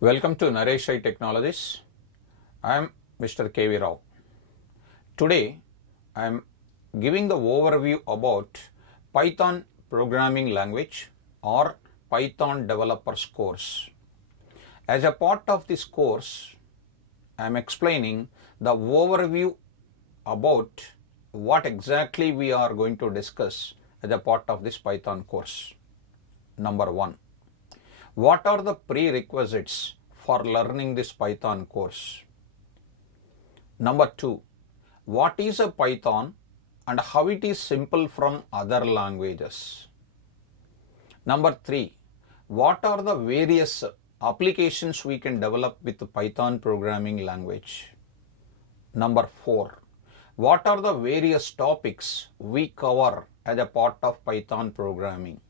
Welcome to Naresh IT Technologies. I am Mr. K.V. Rao. Today, I am giving the overview about Python programming language or Python developers course. As a part of this course, I am explaining the overview about what exactly we are going to discuss as a part of this Python course. Number 1. What are the prerequisites for learning this Python course? Number 2. What is a Python and how it is simple from other languages? Number 3. What are the various applications we can develop with the Python programming language? Number 4. What are the various topics we cover as a part of Python programming?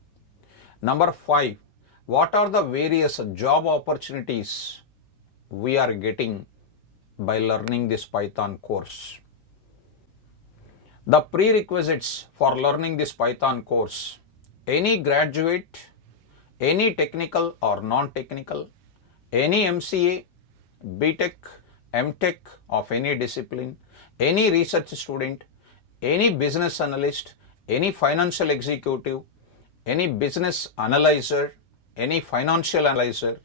Number 5. What are the various job opportunities we are getting by learning this Python course? The prerequisites for learning this Python course: any graduate, any technical or non-technical, any MCA, BTech, MTech of any discipline, any research student, any business analyst, any financial executive, any business analyzer, any financial analyzer,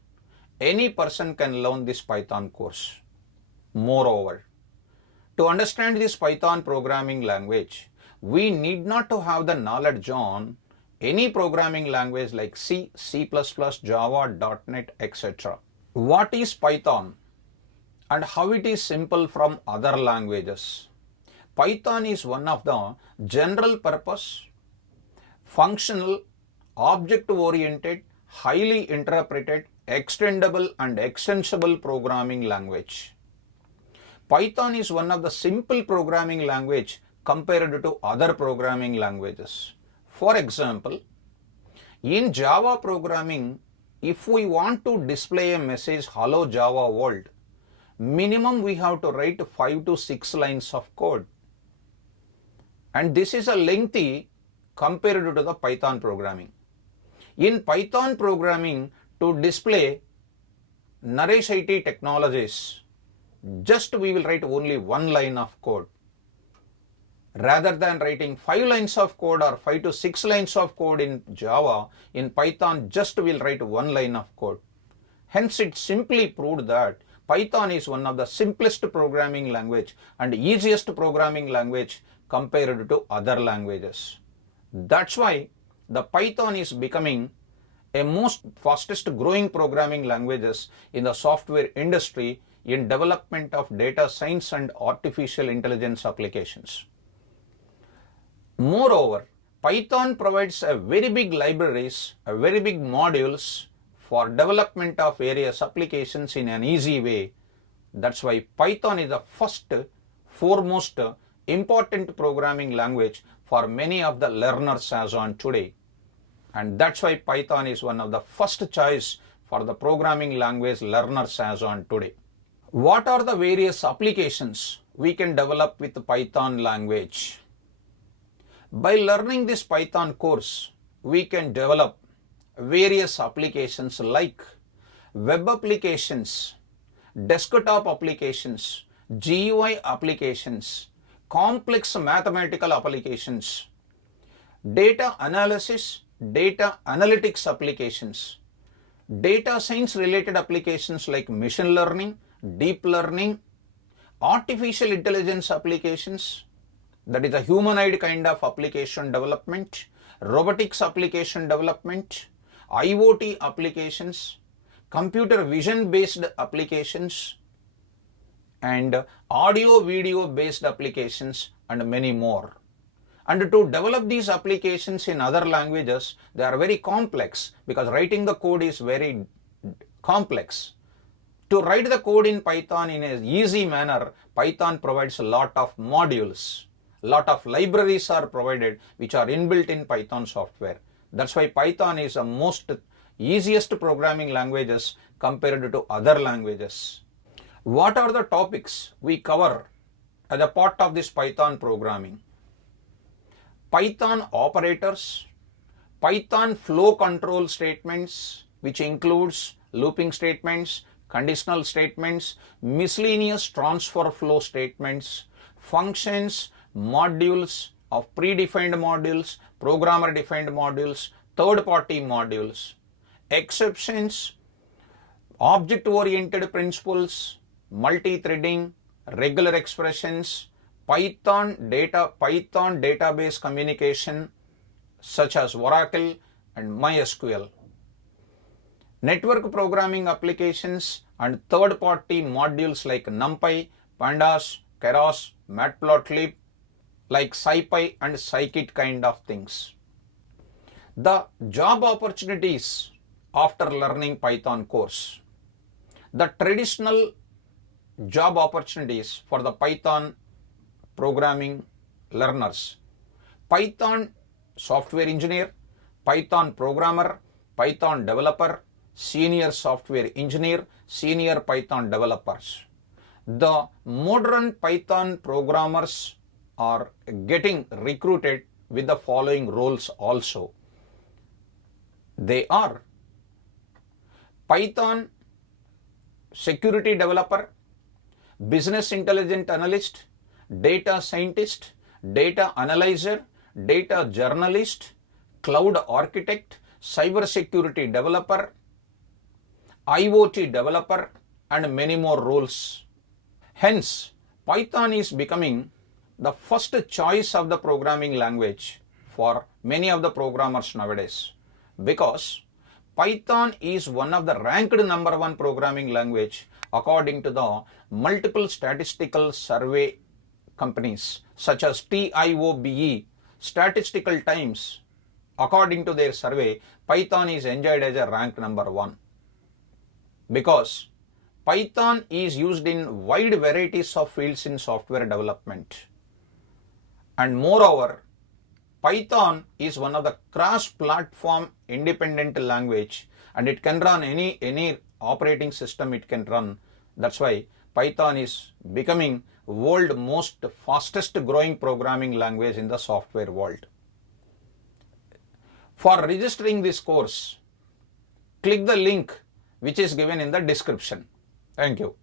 any person can learn this Python course. Moreover, to understand this Python programming language, we need not to have the knowledge on any programming language like C, C++, Java, .NET, etc. What is Python and how it is simple from other languages? Python is one of the general purpose, functional, object-oriented, highly interpreted, extendable and extensible programming language. Python is one of the simple programming language compared to other programming languages. For example, in Java programming, if we want to display a message "Hello Java world," minimum we have to write 5 to 6 lines of code. And this is a lengthy compared to the Python programming. In Python programming, to display NareshIT technologies, just we will write only 1 line of code. Rather than writing 5 lines of code or 5 to 6 lines of code in Java, in Python just we will write 1 line of code. Hence it simply proved that Python is one of the simplest programming language and easiest programming language compared to other languages. That's why the Python is becoming a most fastest growing programming languages in the software industry in development of data science and artificial intelligence applications. Moreover, Python provides a very big libraries, a very big modules for development of various applications in an easy way. That's why Python is the first, foremost important programming language for many of the learners as on today. And that's why Python is one of the first choice for the programming language learners as on today. What are the various applications we can develop with the Python language? By learning this Python course, we can develop various applications like web applications, desktop applications, GUI applications, complex mathematical applications, data analysis, data analytics applications, data science related applications like machine learning, deep learning, artificial intelligence applications, that is a humanoid kind of application development, robotics application development, IoT applications, computer vision based applications, and audio video based applications, and many more. And to develop these applications in other languages, they are very complex because writing the code is very complex. To write the code in Python in an easy manner, Python provides a lot of modules. Lot of libraries are provided which are inbuilt in Python software. That's why Python is the most easiest programming languages compared to other languages. What are the topics we cover as a part of this Python programming? Python operators, Python flow control statements, which includes looping statements, conditional statements, miscellaneous transfer flow statements, functions, modules of predefined modules, programmer defined modules, third party modules, exceptions, object oriented principles, multi-threading, regular expressions, Python database communication such as Oracle and MySQL, network programming applications and third party modules like NumPy, Pandas, Keras, Matplotlib, like SciPy and Scikit kind of things. The job opportunities after learning Python course. The traditional job opportunities for the Python programming learners: Python software engineer, Python programmer, Python developer, senior software engineer, senior Python developers. The modern Python programmers are getting recruited with the following roles also. They are Python security developer, business intelligence analyst, data scientist, data analyzer, data journalist, cloud architect, cyber security developer, IoT developer, and many more roles. Hence, Python is becoming the first choice of the programming language for many of the programmers nowadays, because Python is one of the ranked number one programming language according to the multiple statistical survey companies such as TIOBE, Statistical Times. According to their survey, Python is enjoyed as a ranked number one because Python is used in wide varieties of fields in software development. And moreover, Python is one of the cross-platform independent language and it can run any operating system it can run. That's why Python is becoming world most fastest growing programming language in the software world. For registering this course, click the link which is given in the description. Thank you.